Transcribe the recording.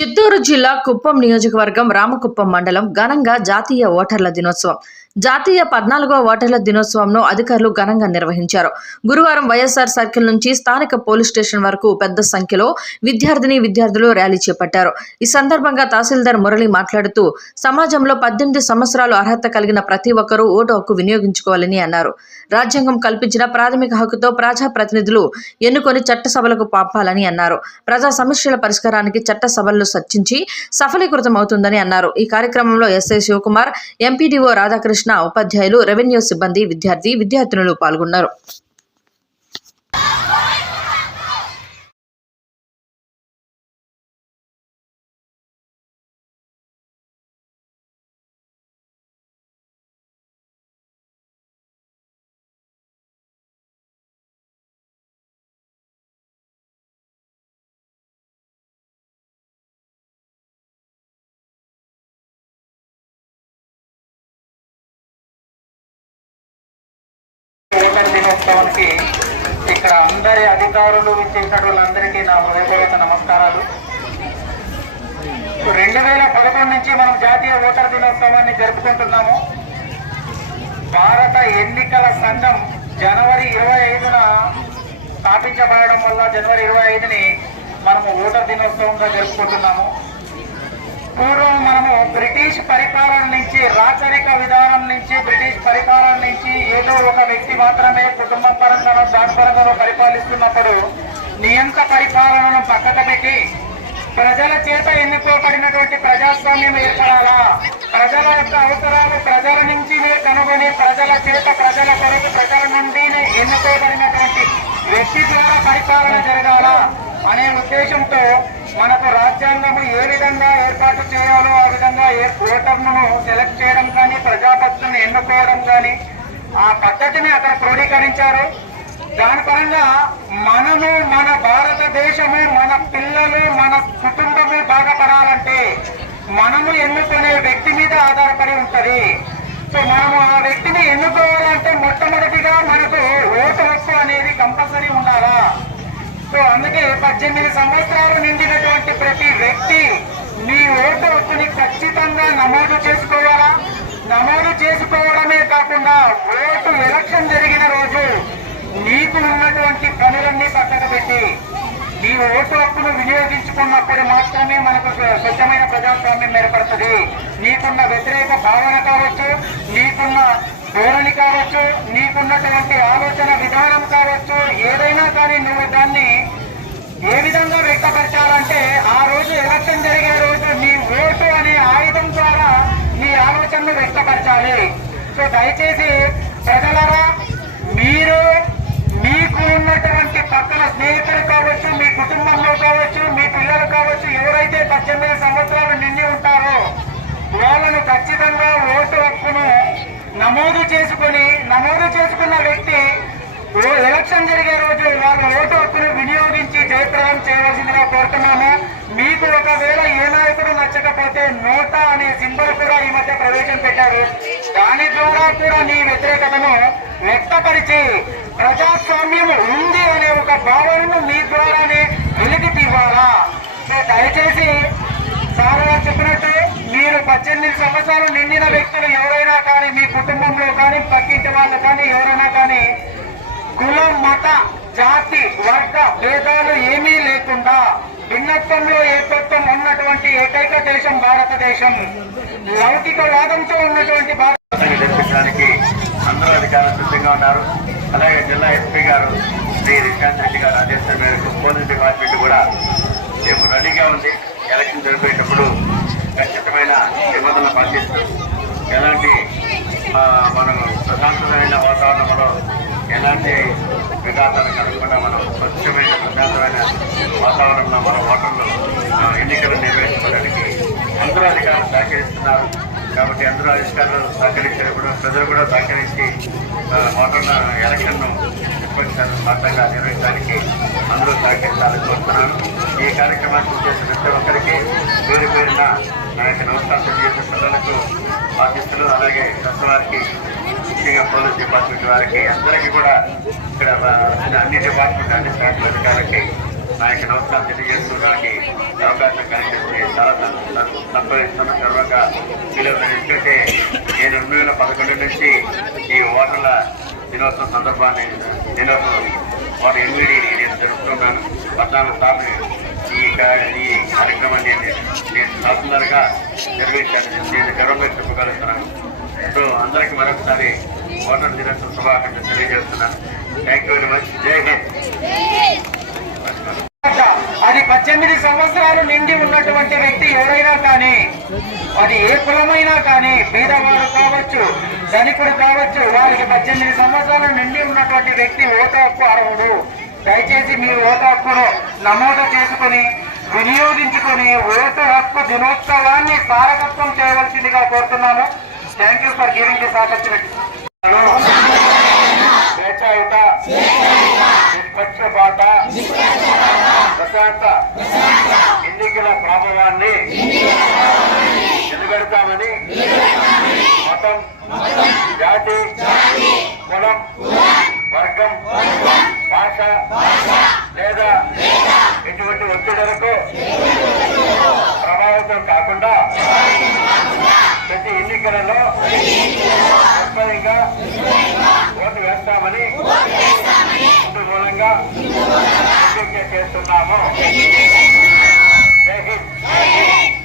చిత్తూరు జిల్లా కుప్పం నియోజకవర్గం రామకుప్పం మండలం ఘనంగా జాతీయ ఓటర్ల దినోత్సవం. జాతీయ పద్నాలుగో ఓటర్ల దినోత్సవంను అధికారులు ఘనంగా నిర్వహించారు. గురువారం వైఎస్ఆర్ సర్కిల్ నుంచి స్థానిక పోలీస్ స్టేషన్ వరకు పెద్ద సంఖ్యలో విద్యార్థిని విద్యార్థులు ర్యాలీ చేపట్టారు. ఈ సందర్భంగా తహసీల్దార్ మురళి మాట్లాడుతూ సమాజంలో పద్దెనిమిది సంవత్సరాలు అర్హత కలిగిన ప్రతి ఒక్కరూ ఓటు హక్కు వినియోగించుకోవాలని అన్నారు. రాజ్యాంగం కల్పించిన ప్రాథమిక హక్కుతో ప్రజా ప్రతినిధులు ఎన్నుకొని చట్టసభలకు పంపాలని అన్నారు. ప్రజా సమస్యల పరిష్కారానికి చట్టసభల్లో చర్చించి సఫలీకృతం అవుతుందని అన్నారు. ఈ కార్యక్రమంలో ఎస్ఐ శివకుమార్ ఎంపీడీఓ రాధాకృష్ణ ఉపాధ్యాయులు రెవెన్యూ సిబ్బంది విద్యార్థి విద్యార్థినులు పాల్గొన్నారు ఓటర్ ఇక్కడ అందరి అధికారులు చేసిన వాళ్ళందరికీ నా హృదయపూర్వక నమస్కారాలు. రెండు వేల పదకొండు నుంచి మనం జాతీయ ఓటర్ దినోత్సవాన్ని జరుపుకుంటున్నాము. భారత ఎన్నికల సంఘం జనవరి ఇరవై ఐదున స్థాపించబడడం వల్ల జనవరి ఇరవై ఐదుని మనము ఓటర్ దినోత్సవంగా జరుపుకుంటున్నాము. పూర్వం మనము బ్రిటిష్ పరిపాలన నుంచి రాచరిక విధానం నుంచి బ్రిటిష్ పరిపాలన నుంచి ఏదో ఒక వ్యక్తి మాత్రమే శాశ్వతంగా పరిపాలిస్తున్నప్పుడు నియంత పరిపాలనను పక్కన పెట్టి ప్రజల చేత ఎన్నుకోబడినటువంటి ప్రజాస్వామ్యం ఏర్పడాలా? ప్రజల యొక్క అవసరాలు ప్రజల నుంచి కనుగొని ప్రజల చేత ప్రజల కొరకు ప్రజల నుండి ఎన్నుకోబడినటువంటి వ్యక్తి ద్వారా పరిపాలన జరగాలా? అనే ఉద్దేశంతో మనకు రాజ్యాంగము ఏ విధంగా ఏర్పాటు చేయాలో ఆ విధంగా ఏ ఓటర్ను సెలెక్ట్ చేయడం కానీ ప్రజాపక్షులను ఎన్నుకోవడం కానీ ఆ పద్ధతిని అక్కడ క్రోడీకరించారు. దాని పరంగా మనము మన భారతదేశము మన పిల్లలు మన కుటుంబము బాధపడాలంటే మనము ఎన్నుకునే వ్యక్తి మీద ఆధారపడి ఉంటుంది. సో మనము ఆ వ్యక్తిని ఎన్నుకోవాలంటే మొట్టమొదటిగా మనకు ఓటు హక్కు అనేది కంపల్సరీ ఉండాలా? సో అందుకే పద్దెనిమిది సంవత్సరాలు నిండినటువంటి ప్రతి వ్యక్తి మీ ఓటు హక్కుని ఖచ్చితంగా నమోదు చేసుకోవాలా? నమోదు చేసుకోవడమే కాకుండా ఓటు ఎలక్షన్ జరిగిన రోజు ఉన్నటువంటి పనులన్నీ పక్కన పెట్టి నీ ఓటు హక్కును వినియోగించుకున్నప్పుడు మాత్రమే మనకు స్వచ్ఛమైన ప్రజాస్వామ్యం ఏర్పడుతుంది. నీకున్న వ్యతిరేక భావన కావచ్చు నీకున్న ధోరణి కావచ్చు నీకున్నటువంటి ఆలోచన విధానం కావచ్చు ఏదైనా కానీ నువ్వు దాన్ని ఏ విధంగా వ్యక్తపరచాలంటే ఆ రోజు ఎలక్షన్ జరిగే రోజు నీ ఓటు అనే ఆయుధం ద్వారా నీ ఆలోచనను వ్యక్తపరచాలి. సో దయచేసి ప్రజలరా మీరు పక్కన స్నేహితులు కావచ్చు మీ కుటుంబంలో కావచ్చు మీ పిల్లలు కావచ్చు ఎవరైతే పద్దెనిమిది సంవత్సరాలు నిండి ఉంటారో వాళ్ళను ఖచ్చితంగా ఓటు హక్కును నమోదు చేసుకుని నమోదు చేసుకున్న వ్యక్తి ఓ ఎలక్షన్ జరిగే రోజు వాళ్ళ ఓటు హక్కును వినియోగించి జయప్రదం చేయవలసిందిగా కోరుతున్నాము. మీకు ఒకవేళ ఏ నాయకుడు నచ్చకపోతే నోటా అనే సింబల్ కూడా ఈ మధ్య ప్రవేశం పెట్టారు. దాని ద్వారా కూడా నీ వ్యతిరేకతను వ్యక్తపరిచి ప్రజాస్వామ్యం ఉంది అనే ఒక భావనను మీ ద్వారానే వెలికి తీవాలా సో దయచేసి సార్ గారు చెప్పినట్టు మీరు పద్దెనిమిది సంవత్సరాలు నిండిన వ్యక్తులు ఎవరైనా కానీ మీ కుటుంబంలో కానీ పక్కింటి వాళ్ళు కానీ ఎవరైనా కానీ కులం మత జాతి వర్గ భేదాలు ఏమీ లేకుండా భిన్నత్వంలో ఏకత్వం ఉన్నటువంటి ఏకైక దేశం భారతదేశం. లౌకికవాదంతో ఉన్నటువంటి భారతదేశం నిర్మించడానికి అధికారులు సిద్ధంగా ఉన్నారు. అలాగే జిల్లా ఎస్పీ గారు శ్రీ రిషాంత్ రెడ్డి గారు ఆదేశం మేరకు పోలీస్ డిపార్ట్మెంట్ కూడా రేపు రెడీగా ఉంది. ఎలక్షన్ జరిపేటప్పుడు ఖచ్చితమైన నిబంధనలు పాటిస్తూ ఎలాంటి మనం ప్రశాంతమైన వాతావరణంలో ఎలాంటి విఘాతాలు కలగకుండా మనం స్వచ్ఛమైన ప్రశాంతమైన వాతావరణంలో మన ఓటర్లు ఎన్నికలు నిర్వహించడానికి అందరూ అధికారులు సహకరిస్తున్నారు. కాబట్టి అందరూ అధికారులు సహకరించినప్పుడు ప్రజలు కూడా సహకరించి ఆ, ఎలక్షన్ను ఎలక్షన్ను స్పష్టంగా నిర్వహించడానికి అందరూ సహకరించాలని కోరుతున్నాను. ఈ కార్యక్రమానికి చేసిన ప్రతి ఒక్కరికి పేరు పేరున నా యొక్క నమస్కారం తెలియజేసే పిల్లలకు బాధ్యతలు అలాగే ప్రతి వారికి ముఖ్యంగా పోలీస్ డిపార్ట్మెంట్ వారికి అందరికీ కూడా ఇక్కడ అన్ని డిపార్ట్మెంట్ అన్ని శాఖల అధికారులకి నా యొక్క నమస్కారం తెలియజేసుకోవడానికి అవకాశం కలిగించి చాలా సం- సం- సంతోషిస్తున్న గర్వంగా ఫీల్ ఎందుకంటే నేను రెండు వేల పదకొండు నుంచి ఈ ఓటర్ల దినోత్సవం సందర్భాన్ని దినోత్సవం వాటి ఎనిమిది నేను జరుపుతున్నాను పద్నాలుగు సార్లు ఈ ఈ కార్యక్రమాన్ని నేను నేను నిర్వహించాను నేను గర్వంగా చెప్పుకోగలుగుతున్నాను సో అందరికీ మరొకసారి ఓటర్ దినోత్సవ శుభాకాంక్షలు తెలియజేస్తున్నాను థ్యాంక్ యూ వెరీ మచ్ జై హింద్ అది పద్దెనిమిది సంవత్సరాలు నిండి ఉన్నటువంటి వ్యక్తి ఎవరైనా కానీ అది ఏ కులమైనా కానీ బీదవాడు కావచ్చు ధనికుడు కావచ్చు వారికి పద్దెనిమిది సంవత్సరాలు నిండి ఉన్నటువంటి వ్యక్తి ఓటు హక్కు అర్హుడు దయచేసి మీ ఓటు హక్కును నమోదు చేసుకుని వినియోగించుకుని ఓటు హక్కు దినోత్సవాన్ని సారకత్వం చేయవలసిందిగా కోరుతున్నాను thank you for giving this opportunity స్వేచ్ఛాయుత నిష్పక్షపాత ప్రశాంత ఎన్నికల ప్రభావాన్ని నిలబెడతామని మతం జాతి కులం వర్గం భాష లేదా ఎటువంటి ఒత్తిడులకు ప్రభావితం కాకుండా ప్రతి ఎన్నికలలో ఓటు వేస్తామని మూలంగా ప్రతిజ్ఞ చేస్తున్నాము. జై హింద్.